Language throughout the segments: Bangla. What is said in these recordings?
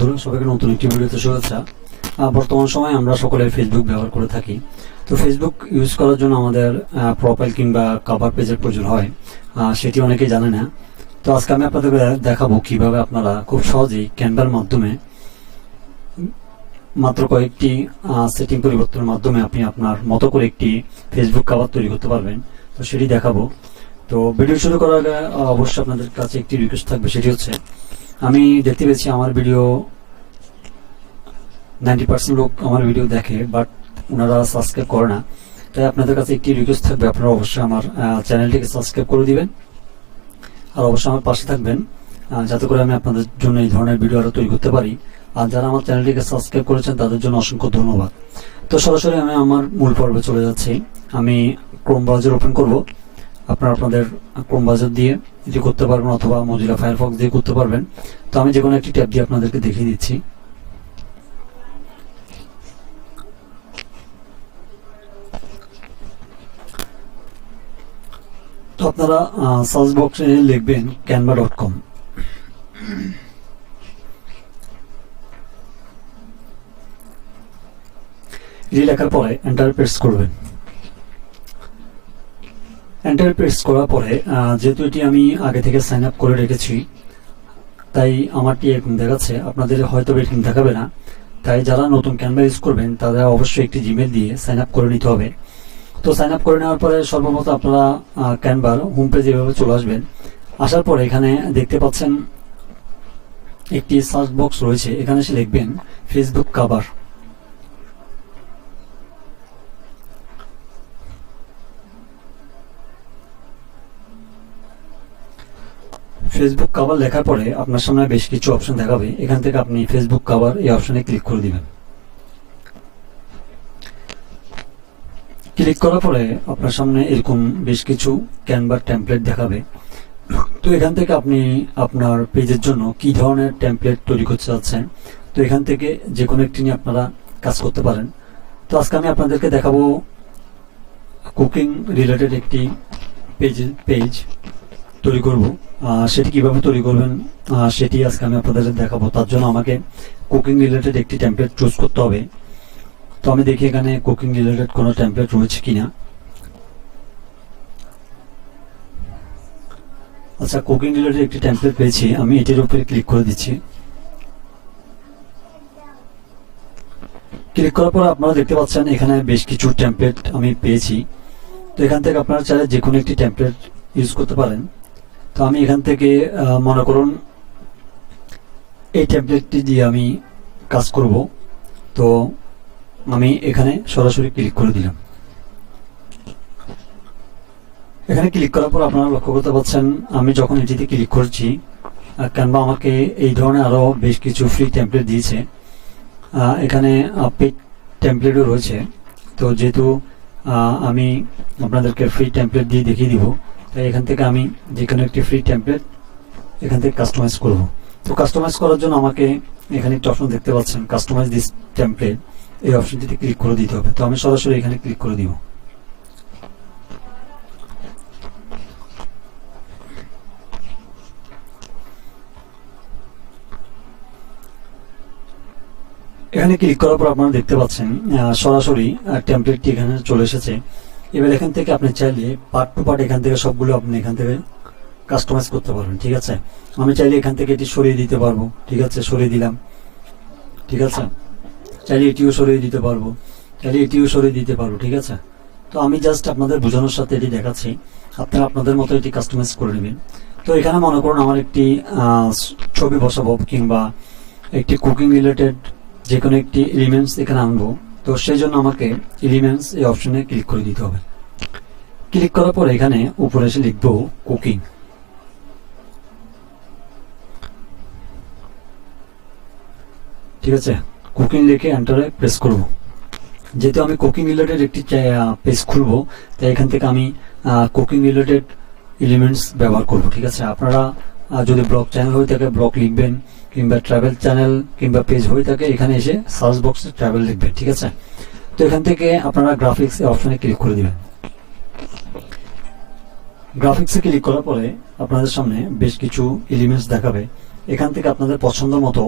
বন্ধুরা সবাইকে নতুন একটি ভিডিওতে শুভেচ্ছা। বর্তমান সময়ে আমরা সকলে ফেসবুক ব্যবহার করে থাকি। তো ফেসবুক ইউজ করার জন্য আমাদের প্রোফাইল কিংবা কভার পেজের প্রয়োজন হয়। সেটি অনেকেই জানে না। তো আজকে আমি আপনাদের দেখাবো কীভাবে আপনারা খুব সহজেই ক্যানভার মাধ্যমে মাত্র কয়েকটি সেটিং পরিবর্তনের মাধ্যমে আপনি আপনার মতো করে একটি ফেসবুক কভার তৈরি করতে পারবেন। তো সেটি দেখাবো। তো ভিডিও শুরু করার আগে অবশ্যই আপনাদের কাছে একটি রিকোয়েস্ট থাকবে, সেটি হচ্ছে আমি দেখতে পেয়েছি আমার ভিডিও নাইনটি পার্সেন্ট লোক আমার ভিডিও দেখে বাট ওনারা সাবস্ক্রাইব করে না। তাই আপনাদের কাছে একটি রিকোয়েস্ট থাকবে, আপনারা অবশ্যই আমার চ্যানেলটিকে সাবস্ক্রাইব করে দিবেন। আর অবশ্যই আমার পাশে থাকবেন যাতে করে আমি আপনাদের জন্য এই ধরনের ভিডিও আরও তৈরি করতে পারি। আর যারা আমার চ্যানেলটিকে সাবস্ক্রাইব করেছেন, তাদের জন্য অসংখ্য ধন্যবাদ। তো সরাসরি আমি আমার মূল পর্বে চলে যাচ্ছি। আমি ক্রোম ব্রাউজার ওপেন করব। আপনারা আপনাদের ক্রোম ব্রাউজার দিয়ে এটি করতে পারবেন অথবা মজিলা ফায়ারফক্স দিয়ে করতে পারবেন। তো আমি যে কোনো একটি ট্যাব দিয়ে আপনাদেরকে দেখিয়ে দিচ্ছি। তো আপনারা সার্চ বক্সে লিখবেন ক্যানভা ডট কম লেখার পরে এন্টার প্রেস করবেন। এন্টার প্রেস করার পরে যেহেতু এটি আমি আগে থেকে সাইন আপ করে রেখেছি, তাই আমারটি এরকম দেখাচ্ছে? আপনাদের হয়তো এরকম দেখাবে না। তাই যারা নতুন ক্যানভা ইউজ করবেন তারা অবশ্যই একটি জিমেল দিয়ে সাইন আপ করে নিতে হবে। তো সাইন আপ করে নেওয়ার পরে সর্বপ্রথম আপনারা ক্যানভার হোম পেজে এভাবে চলে আসবেন। আসার পরে এখানে দেখতে পাচ্ছেন একটি সার্চ বক্স রয়েছে। এখানে এসে লিখবেন ফেসবুক কাভার ফেসবুক কাভার লেখার পরে আপনার সামনে বেশ কিছু অপশন দেখাবে। এখান থেকে আপনি ফেসবুক কাভার এই অপশনে ক্লিক করে দিবেন। ক্লিক করার পরে আপনার সামনে এরকম বেশ কিছু ক্যানভার টেমপ্লেট দেখাবে। তো এখান থেকে আপনি আপনার পেজের জন্য কি ধরনের টেমপ্লেট তৈরি করতে চাচ্ছেন, তো এখান থেকে যে কোনো একটি নিয়ে আপনারা কাজ করতে পারেন। তো আজকে আমি আপনাদেরকে দেখাবো কুকিং রিলেটেড একটি পেজ পেজ তৈরি করব। সেটি কীভাবে তৈরি করবেন? সেটি আজকে আমি আপনাদের দেখাবো। তার জন্য আমাকে কুকিং রিলেটেড একটি টেমপ্লেট চুজ করতে হবে। তো আমি দেখি এখানে কুকিং রিলেটেড কোনো টেমপ্লেট রয়েছে কিনা। আচ্ছা কুকিং রিলেটেড একটি টেমপ্লেট পেয়েছি। আমি এটির উপরে ক্লিক করে দিচ্ছি। ক্লিক করার পর আপনারা দেখতে পাচ্ছেন এখানে বেশ কিছু টেমপ্লেট আমি পেয়েছি। তো এখান থেকে আপনারা চাইলে যে কোনো একটি টেমপ্লেট ইউজ করতে পারেন। তো আমি এখান থেকে মনে করুন, এই টেমপ্লেটটি দিয়ে আমি কাজ করব। তো আমি এখানে সরাসরি ক্লিক করে দিলাম। এখানে ক্লিক করার পর আপনারা লক্ষ্য করতে পারছেন আমি যখন এটিতে ক্লিক করছি ক্যানভা আমাকে এই ধরনের আরও বেশ কিছু ফ্রি টেমপ্লেট দিয়েছে। এখানে পেড টেমপ্লেটও রয়েছে। তো যেহেতু আমি আপনাদেরকে ফ্রি টেমপ্লেট দিয়ে দেখিয়ে দিব তাই এখান থেকে আমি যে কোনো একটি ফ্রি টেমপ্লেট এখান থেকে কাস্টমাইজ করব। তো কাস্টমাইজ করার জন্য আমাকে এখানে একটা অপশন দেখতে পাচ্ছেন কাস্টমাইজ দিস টেমপ্লেট এই অপশনটিতে ক্লিক করে দিতে হবে। তো আমি সরাসরি এখানে ক্লিক করে দিব। এখানে ক্লিক করার পর আপনারা দেখতে পাচ্ছেন সরাসরি টেমপ্লেটটি এখানে চলে এসেছে। এবার এখান থেকে আপনি চাইলে পার্ট টু পার্ট এখান থেকে সবগুলো আপনি এখান থেকে কাস্টমাইজ করতে পারবেন, ঠিক আছে? আমি চাইলে এখান থেকে এটি সরিয়ে দিতে পারব, ঠিক আছে? সরিয়ে দিলাম, ঠিক আছে? চাইলে এটিও সরিয়ে দিতে পারব, চাইলে এটিও সরিয়ে দিতে পারব, ঠিক আছে? তো আমি জাস্ট আপনাদের বোঝানোর সাথে এটি দেখাচ্ছি, আপনারা আপনাদের মতো এটি কাস্টমাইজ করে নেবেন। তো এখানে মনে করুন আমার একটি ছবি বসাবো কিংবা একটি কুকিং রিলেটেড যে কোনো একটি এলিমেন্টস এখানে আনব। তো সেই জন্য আমাকে এলিমেন্টস এই অপশনে ক্লিক করে দিতে হবে। ক্লিক করার পর এখানে উপরে এসে লিখব কুকিং ঠিক আছে? কুকিং লিখে এন্টারে প্রেস করব। যেহেতু আমি কুকিং রিলেটেড একটি পেজ খুলবো, তাই এখান থেকে আমি কুকিং রিলেটেড এলিমেন্টস ব্যবহার করব। ঠিক আছে? আপনারা আহ, যদি ব্লগ চ্যানেল হয়ে থাকে ব্লগ লিখবেন কিংবা ট্রাভেল চ্যানেল কিংবা পেজ হয়ে থাকে এখানে এসে সার্চ বক্সে ট্রাভেল লিখবেন ঠিক আছে? তো এখান থেকে আপনারা গ্রাফিক্স অপশনে ক্লিক করে দিবেন। গ্রাফিক্সে ক্লিক করার পরে আপনাদের সামনে বেশ কিছু এলিমেন্টস দেখাবে। এখান থেকে আপনাদের পছন্দ মতো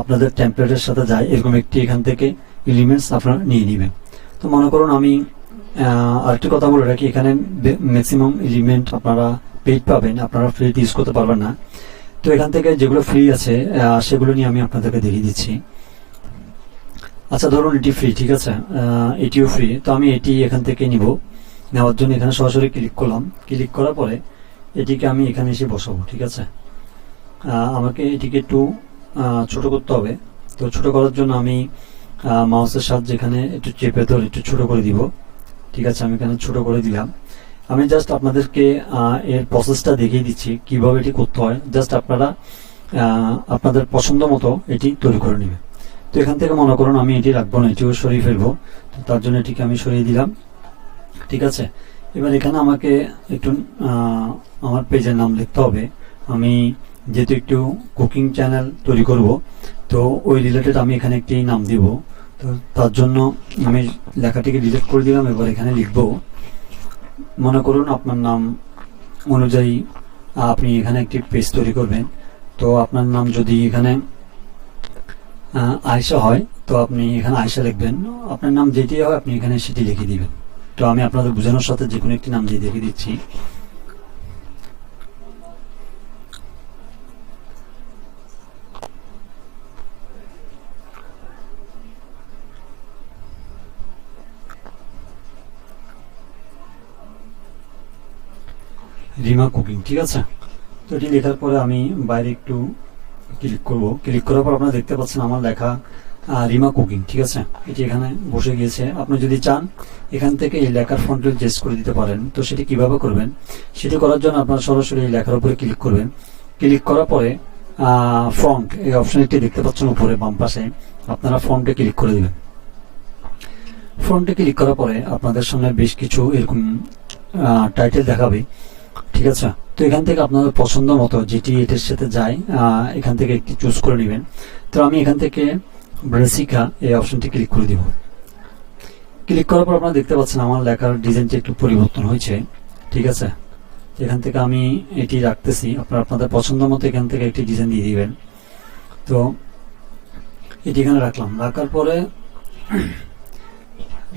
আপনাদের টেমপ্লেটের সাথে যায় এরকম একটি এখান থেকে এলিমেন্টস আপনারা নিয়ে নেবেন। তো মনে করুন আমি আরেকটি কথা বলে রাখি এখানে ম্যাক্সিমাম এলিমেন্ট আপনারা পেইড পাবেন, আপনারা ফ্রিতে ইউজ করতে পারবেন না। তো এখান থেকে যেগুলো ফ্রি আছে সেগুলো নিয়ে আমি আপনাদেরকে দেখিয়ে দিচ্ছি। আচ্ছা ধরুন এটি ফ্রি ঠিক আছে? এটিও ফ্রি তো আমি এটি এখান থেকে নিব। নেওয়ার জন্য এখানে সরাসরি ক্লিক করলাম। ক্লিক করার পরে এটিকে আমি এখানে এসে বসাবো, ঠিক আছে? আমাকে এটিকে একটু ছোট করতে হবে। তো ছোট করার জন্য আমি মাউসের সাহায্যে এখানে একটু চেপে ধরে একটু ছোট করে দিব। ঠিক আছে, আমি এখানে ছোট করে দিলাম। আমি জাস্ট আপনাদেরকে এর প্রসেসটা দেখিয়ে দিচ্ছি, কীভাবে এটি করতে হয়। জাস্ট আপনারা আপনাদের পছন্দ মতো এটি তৈরি করে নেবে তো এখান থেকে মনে করুন, আমি এটি রাখব না, এটিও সরিয়ে ফেলব। তো তার জন্য এটিকে আমি সরিয়ে দিলাম। ঠিক আছে? এবার এখানে আমাকে একটু আমার পেজের নাম লিখতে হবে। আমি যেহেতু একটু কুকিং চ্যানেল তৈরি করব, তো ওই রিলেটেড আমি এখানে একটি নাম দিব। তো তার জন্য আমি লেখাটিকে ডিলিট করে দিলাম, এবার এখানে লিখব। মনে করুন আপনার নাম অনুযায়ী আপনি এখানে একটি পেজ তৈরি করবেন। তো আপনার নাম যদি এখানে আয়সা হয়, তো আপনি এখানে আয়সা লিখবেন। আপনার নাম যেটি হয়, আপনি এখানে সেটি লিখে দিবেন। তো আমি আপনাদের বোঝানোর সাথে যে কোনো একটি নাম দিয়ে দেখে দিচ্ছি। রিমা কুকিং ঠিক আছে? তো এটি লেখার পরে আমি বাইরে একটু ক্লিক করব। ক্লিক করার পর আপনারা দেখতে পাচ্ছেন আমার লেখা রিমা কুকিং ঠিক আছে? এটি এখানে বসে গিয়েছে। আপনি যদি চান, এখান থেকে এই লেখার ফন্টে চেঞ্জ করে দিতে পারেন। তো সেটি কীভাবে করবেন? সেটি করার জন্য আপনারা সরাসরি এই লেখার উপরে ক্লিক করবেন। ক্লিক করার পরে ফন্ট এই অপশনটি দেখতে পাচ্ছেন উপরে, বাম পাশে। আপনারা ফন্টে ক্লিক করে দিবেন। ফ্রন্টে ক্লিক করার পরে আপনাদের সামনে বেশ কিছু এরকম টাইটেল দেখাবে। ঠিক আছে? তো এখান থেকে আপনাদের পছন্দ মতো যেটি এটার সাথে যায় এখান থেকে একটি চুজ করে নেবেন। তো আমি এখান থেকে ব্রেসিকা এই অপশনটি ক্লিক করে দিব। ক্লিক করার পর আপনারা দেখতে পাচ্ছেন আমার লেখার ডিজাইনটি একটু পরিবর্তন হয়েছে। ঠিক আছে? এখান থেকে আমি এটি রাখতেছি। আপনারা আপনাদের পছন্দ মতো এখান থেকে একটি ডিজাইন দিয়ে দিবেন। তো এটি এখানে রাখলাম। রাখার পরে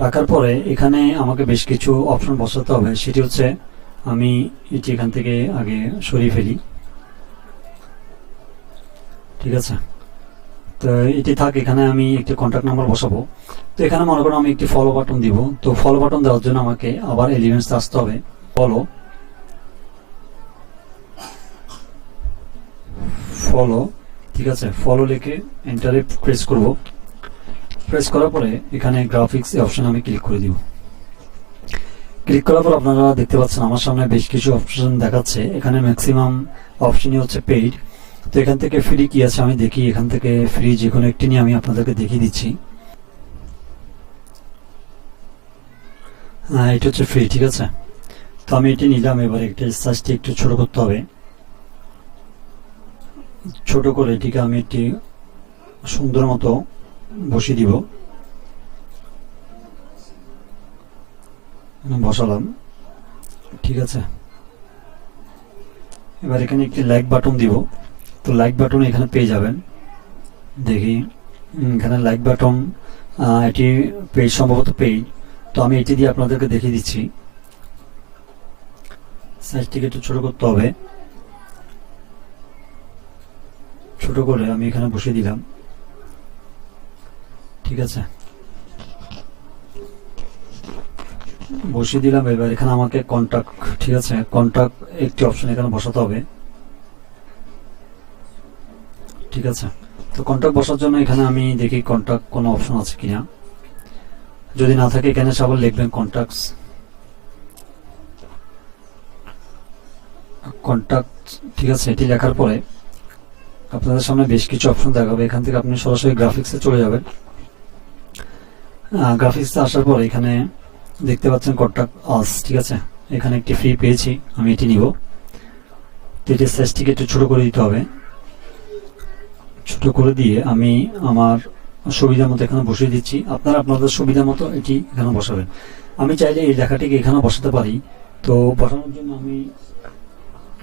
রাখার পরে এখানে আমাকে বেশ কিছু অপশন বসাতে হবে। সেটি হচ্ছে আমি এটি এখান থেকে আগে সরিয়ে ফেলি। ঠিক আছে? তো এটি থাক, এখানে আমি একটি কন্ট্যাক্ট নাম্বার বসাবো। তো এখানে মনে করো আমি একটি ফলো বাটন দিব। তো ফলো বাটন দেওয়ার জন্য আমাকে আবার এলিমেন্টস আসতে হবে। ফলো ফলো ঠিক আছে? ফলো লিখে এন্টারে প্রেস করব। প্রেস করার পরে এখানে গ্রাফিক্স অপশন আমি ক্লিক করে দিব। ক্লিক করার পর আপনারা দেখতে পাচ্ছেন আমার সামনে বেশ কিছু অপশন দেখাচ্ছে। এখানে ম্যাক্সিমাম অপশনই হচ্ছে পেইড তো এখান থেকে ফ্রি কি আছে আমি দেখি। এখান থেকে ফ্রি যে কোনো একটি নিয়ে আমি আপনাদেরকে দেখিয়ে দিচ্ছি। হ্যাঁ এটা হচ্ছে ফ্রি ঠিক আছে? তো আমি এটি নিলাম। এবার একটা সাইজটি একটু ছোট করতে হবে। ছোট করে এটিকে আমি একটি সুন্দর মতো বসিয়ে দিব। বসালাম। ঠিক আছে। এবার এখানে একটি লাইক বাটন দিব। তো লাইক বাটন এখানে পেয়ে যাবেন। দেখি এখানে লাইক বাটন এটি পেজ সম্ভবত পেই তো আমি এটি দিয়ে আপনাদেরকে দেখিয়ে দিচ্ছি। সাইজটিকে একটু ছোটো করতে হবে। ছোট করে আমি এখানে বসিয়ে দিলাম। ঠিক আছে। বসিয়ে দিলাম, এবার এখানে আমাকে কন্টাক্ট ঠিক আছে কন্টাক্ট একটি অপশন এখানে বসাতে হবে। ঠিক আছে, তো কন্টাক্ট বসার জন্য এখানে আমি দেখি কন্টাক্ট কোনো অপশন আছে কিনা। যদি না থাকে, এখানে সবাই লিখবেন কন্টাক্টস কন্টাক্ট ঠিক আছে, এটি লেখার পরে আপনাদের সামনে বেশ কিছু অপশন দেখাবে। এখান থেকে আপনি সরাসরি গ্রাফিক্সে চলে যাবেন। গ্রাফিক্সে আসার পর এখানে দেখতে পাচ্ছেন কন্ট্যাক্ট আস ঠিক আছে? এখানে একটি ফ্রি পেয়েছি, আমি এটি নিব। তো এটির সাইজটিকে একটু ছোটো করে দিতে হবে। ছোটো করে দিয়ে আমি আমার সুবিধা মতো এখানে বসিয়ে দিচ্ছি। আপনারা আপনাদের সুবিধা মতো এটি এখানে বসাবেন। আমি চাইলে এই লেখাটিকে এখানে বসাতে পারি। তো বসানোর জন্য আমি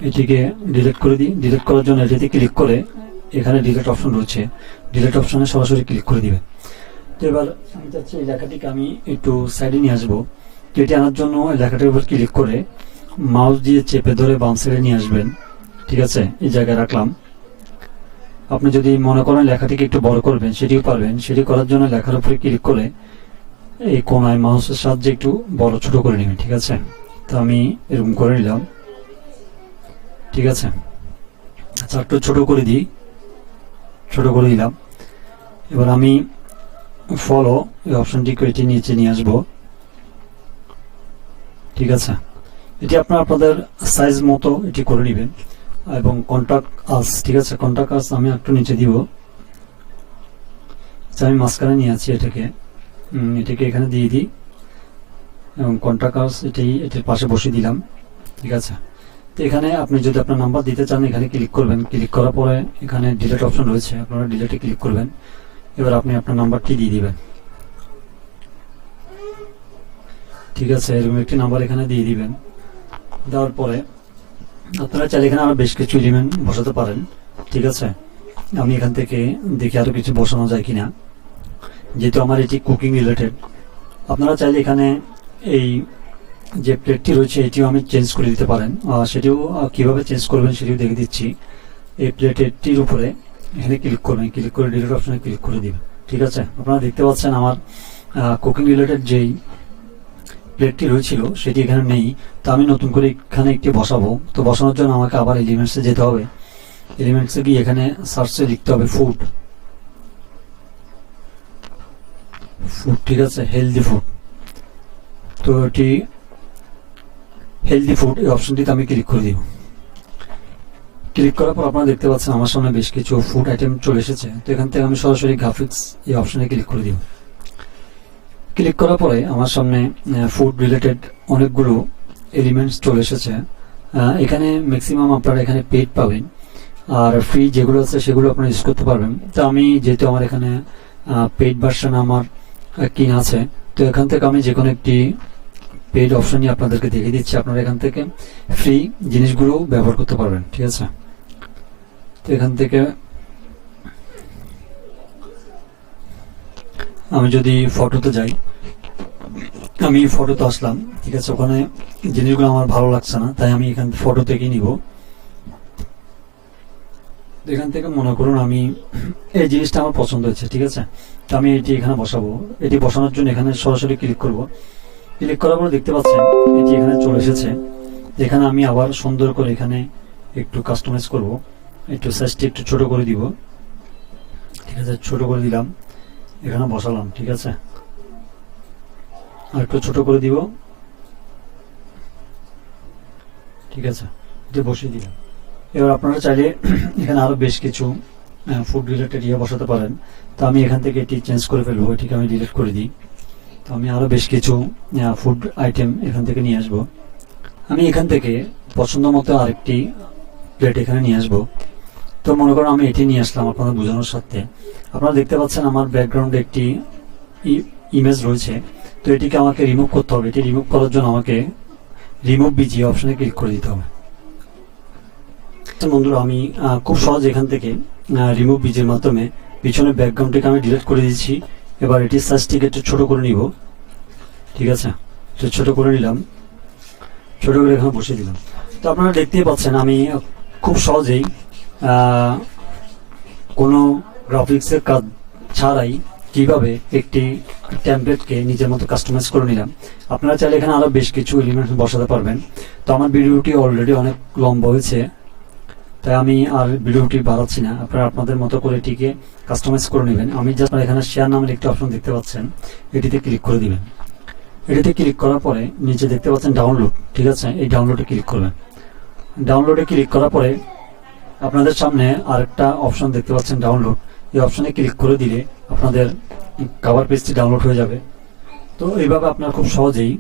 এটিকে ডিলিট করে দিই। ডিলিট করার জন্য এটিতে ক্লিক করে এখানে ডিলেট অপশন রয়েছে। ডিলেট অপশনে সরাসরি ক্লিক করে দিবেন। তো এবার আমি চাচ্ছি এই লেখাটিকে আমি একটু সাইডে নিয়ে আসব। তো এটি আনার জন্য লেখাটির উপর ক্লিক করে মাউস দিয়ে চেপে ধরে বাম সাইডে নিয়ে আসবেন। ঠিক আছে? এই জায়গায় রাখলাম। আপনি যদি মনে করেন লেখাটিকে একটু বড় করবেন, সেটিও পারবেন। সেটি করার জন্য লেখার উপরে ক্লিক করে এই কোনায় মাউসের সাহায্যে একটু বড় ছোট করে নেবেন। ঠিক আছে? তো আমি এরকম করে নিলাম। ঠিক আছে? আচ্ছা একটু ছোট করে দিই। ছোট করে দিলাম এবার আমি ফলো এই অপশনটিকে এটি নিচে নিয়ে আসব। ঠিক আছে? এটি আপনার আপনাদের সাইজ মতো এটি করে নেবেন। এবং কন্ট্যাক্ট আস ঠিক আছে? কন্ট্যাক্ট আস আমি একটু নিচে দিব। আচ্ছা আমি মাঝখানে নিয়ে আছি এটাকে। এটাকে এখানে দিয়ে দিই। এবং কন্ট্যাক্ট আস এটাই, এটির পাশে বসিয়ে দিলাম। ঠিক আছে? তো এখানে আপনি যদি আপনার নাম্বার দিতে চান, এখানে ক্লিক করবেন। ক্লিক করার পরে এখানে ডিলেট অপশন রয়েছে। আপনারা ডিলিটে ক্লিক করবেন। এবার আপনি আপনার নাম্বারটি দিয়ে দিবেন? ঠিক আছে, এরকম একটি নাম্বার এখানে দিয়ে দিবেন। দেওয়ার পরে আপনারা চাইলে এখানে আরও বেশ কিছু এলিমেন্ট বসাতে পারেন। ঠিক আছে? আমি এখান থেকে দেখি আরও কিছু বসানো যায় কিনা। যেহেতু আমার এটি কুকিং রিলেটেড আপনারা চাইলে এখানে এই যে প্লেটটি রয়েছে, এটিও আমি চেঞ্জ করে দিতে পারেন। সেটিও কীভাবে চেঞ্জ করবেন সেটিও দেখে দিচ্ছি। এই প্লেটেরটির উপরে এখানে ক্লিক করবেন ক্লিক করে ডিলিট অপশনে ক্লিক করে দিবেন। ঠিক আছে? আপনারা দেখতে পাচ্ছেন আমার কুকিং রিলেটেড যেই প্লেটটি রয়েছিল, সেটি এখানে নেই। তো আমি নতুন করে এখানে একটি বসাবো। তো বসানোর জন্য আমাকে আবার এলিমেন্টসে যেতে হবে। এলিমেন্টসে গিয়ে এখানে সার্চে লিখতে হবে ফুড ফুড ঠিক আছে? হেলদি ফুড তো এটি হেলদি ফুড এই অপশনটিতে আমি ক্লিক করে দিব। ক্লিক করার পর আপনারা দেখতে পাচ্ছেন আমার সামনে বেশ কিছু ফুড আইটেম চলে এসেছে। তো এখান থেকে আমি সরাসরি গ্রাফিক্স এই অপশনে ক্লিক করে দিব ক্লিক করার পরে আমার সামনে ফুড রিলেটেড অনেকগুলো এলিমেন্টস চলে এসেছে। এখানে ম্যাক্সিমাম আপনারা এখানে পেড পাবেন। আর ফ্রি যেগুলো আছে সেগুলো আপনারা ইউজ করতে পারবেন। তো আমি যেহেতু আমার এখানে পেড ভার্সন আমার কিনা আছে, তো এখান থেকে আমি যে কোনো একটি পেড অপশনই আপনাদেরকে দেখিয়ে দিচ্ছি। আপনারা এখান থেকে ফ্রি জিনিসগুলো ব্যবহার করতে পারবেন। ঠিক আছে? এখান থেকে আমি যদি ফটোতে যাই, আমি ফটোতে আসলাম, ঠিক আছে, ওখানে জিনিসগুলো আমার ভালো লাগছে না, তাই আমি এখান ফটো থেকে নিব। তো এখান থেকে মনে করুন আমি এই জিনিসটা আমার পছন্দ হয়েছে, ঠিক আছে? তো আমি এটি এখানে বসাবো। এটি বসানোর জন্য এখানে সরাসরি ক্লিক করব। ক্লিক করার পরে দেখতে পাচ্ছেন, এটি এখানে চলে এসেছে। এখানে আমি আবার সুন্দর করে এখানে একটু কাস্টমাইজ করব। একটু সাইজটি একটু ছোট করে দিব। ঠিক আছে, ছোট করে দিলাম। এখানে বসালাম, ঠিক আছে? আর একটু ছোট করে দিব। ঠিক আছে এটা বসিয়ে দিলাম। এবার আপনারা চাইলে এখানে আরও বেশ কিছু ফুড রিলেটেড ইয়ে বসাতে পারেন। তো আমি এখান থেকে এটি চেঞ্জ করে ফেলব, এটিকে আমি ডিলিট করে দিই। তো আমি আরও বেশ কিছু ফুড আইটেম এখান থেকে নিয়ে আসব। আমি এখান থেকে পছন্দ মতো আরেকটি প্লেট এখানে নিয়ে আসব। তো মনে করো আমি এটি নিয়ে আসলাম আপনাদের বোঝানোর সাথে। আপনারা দেখতে পাচ্ছেন আমার ব্যাকগ্রাউন্ডে একটি ইমেজ রয়েছে। তো এটিকে আমাকে রিমুভ করতে হবে। এটি রিমুভ করার জন্য আমাকে রিমুভ বিজি অপশনে ক্লিক করে দিতে হবে। বন্ধুরা, আমি খুব সহজ এখান থেকে রিমুভ বিজির মাধ্যমে পিছনের ব্যাকগ্রাউন্ডটিকে আমি ডিলিট করে দিচ্ছি এবার এটি সাইজটিকে একটু ছোটো করে নিব। ঠিক আছে? তো ছোটো করে নিলাম। ছোটো করে এখানে বসিয়ে দিলাম। তো আপনারা দেখতেই পাচ্ছেন আমি খুব সহজেই কোনো গ্রাফিক্সের কাজ ছাড়াই কীভাবে একটি টেমপ্লেটকে নিজের মতো কাস্টমাইজ করে নিলাম। আপনারা চাইলে এখানে আরও বেশ কিছু এলিমেন্ট বসাতে পারবেন। তো আমার ভিডিওটি অলরেডি অনেক লম্বা হয়েছে, তাই আমি আর ভিডিওটি বাড়াচ্ছি না। আপনারা আপনাদের মতো করে এটিকে কাস্টমাইজ করে নেবেন। আমি জাস্ট এখানে শেয়ার নামের একটি অপশন দেখতে পাচ্ছেন, এটিতে ক্লিক করে দিবেন। এটিতে ক্লিক করার পরে নিচে দেখতে পাচ্ছেন ডাউনলোড ঠিক আছে? এই ডাউনলোডে ক্লিক করবেন। ডাউনলোডে ক্লিক করার পরে আপনাদের সামনে আরেকটা অপশন দেখতে পাচ্ছেন ডাউনলোড এই অপশনে ক্লিক করে দিলে আপনাদের কাভার পেজটি ডাউনলোড হয়ে যাবে। তো এইভাবে আপনারা খুব সহজেই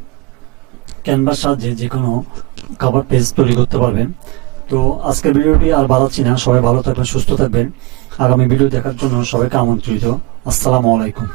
ক্যানভার সাহায্যে যে কোনো কাভার পেজ তৈরি করতে পারবেন। তো আজকের ভিডিওটি আর বাড়াচ্ছি না। সবাই ভালো থাকবেন, সুস্থ থাকবেন। আগামী ভিডিও দেখার জন্য সবাইকে আমন্ত্রিত। আসসালামু আলাইকুম।